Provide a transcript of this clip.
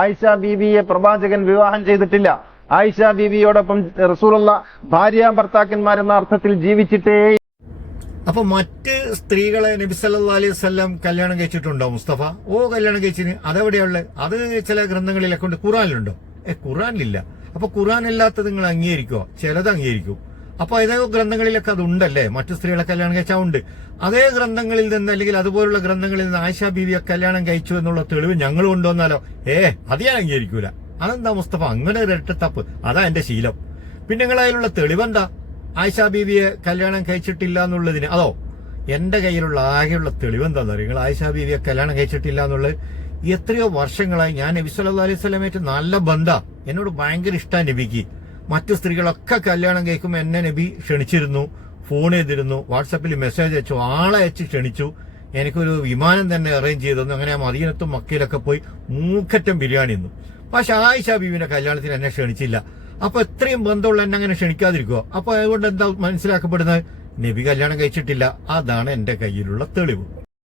ആയിഷ ബീബിയെ പ്രവാചകൻ വിവാഹം ചെയ്തിട്ടില്ല. ആയിഷ ബീബിയോടൊപ്പം റസൂലുള്ള ഭാര്യ ഭർത്താക്കന്മാരെന്ന അർത്ഥത്തിൽ ജീവിച്ചിട്ടേ അപ്പൊ മറ്റ് സ്ത്രീകളെ നബി സല്ലല്ലാഹു അലൈഹി വസല്ലം കല്യാണം കഴിച്ചിട്ടുണ്ടോ മുസ്തഫ? ഓ കല്യാണം കഴിച്ചിന് അതെവിടെയുള്ള? അത് ചില ഗ്രന്ഥങ്ങളിലൊക്കെ ഉണ്ട്. ഖുറാനിലുണ്ടോ ഏ ഖുറാനിലില്ല അപ്പൊ ഖുറാൻ ഇല്ലാത്തത് നിങ്ങൾ അംഗീകരിക്കോ ചിലത് അംഗീകരിക്കും. അപ്പൊ ഏതൊക്കെ ഗ്രന്ഥങ്ങളിലൊക്കെ അത് ഉണ്ടല്ലേ മറ്റു സ്ത്രീകളെ കല്യാണം കഴിച്ചാൽ ഉണ്ട്. അതേ ഗ്രന്ഥങ്ങളിൽ നിന്ന് അല്ലെങ്കിൽ അതുപോലുള്ള ഗ്രന്ഥങ്ങളിൽ നിന്ന് ആയിഷ ബീവിയെ കല്യാണം കഴിച്ചു എന്നുള്ള തെളിവ് ഞങ്ങൾ കൊണ്ടുവന്നാലോ ഏ അത് ഞാൻ അംഗീകരിക്കൂല. അതെന്താ മുസ്തഫ? അങ്ങനെ ഇരട്ടത്തപ്പ് അതാ എന്റെ ശീലം. പിന്നെ നിങ്ങൾ അതിലുള്ള തെളിവെന്താ? ആയിഷ ബീവിയെ കല്യാണം കഴിച്ചിട്ടില്ല എന്നുള്ളതിന്. അതോ എന്റെ കയ്യിലുള്ള ആകെയുള്ള തെളിവെന്താന്ന് നിങ്ങൾ ആയിഷ ബീവിയെ കല്യാണം കഴിച്ചിട്ടില്ല എന്നുള്ളത് എത്രയോ വർഷങ്ങളായി ഞാൻ നബി സല്ലാ അലൈഹി സ്വലമായിട്ട് നല്ല ബന്ധ. എന്നോട് ഭയങ്കര ഇഷ്ടം നബിക്ക്. മറ്റു സ്ത്രീകളൊക്കെ കല്യാണം കേൾക്കുമ്പോൾ എന്നെ നബി ക്ഷണിച്ചിരുന്നു ഫോൺ ചെയ്തിരുന്നു വാട്സപ്പിൽ മെസ്സേജ് അയച്ചു ആളെ അയച്ച് ക്ഷണിച്ചു. എനിക്കൊരു വിമാനം തന്നെ അറേഞ്ച് ചെയ്തു അങ്ങനെ അങ്ങനെ മദീനത്തും മക്കയിലൊക്കെ പോയി മൂക്കറ്റം ബിരിയാണി എന്നു പക്ഷെ ആയിഷ ബീവിന്റെ കല്യാണത്തിന് എന്നെ ക്ഷണിച്ചില്ല. അപ്പൊ എത്രയും ബന്ധമുള്ള എന്നെ അങ്ങനെ ക്ഷണിക്കാതിരിക്കുവോ? അപ്പൊ അതുകൊണ്ട് എന്താ മനസ്സിലാക്കപ്പെടുന്നത്? നബി കല്യാണം കഴിച്ചിട്ടില്ല. അതാണ് എന്റെ കയ്യിലുള്ള തെളിവ്.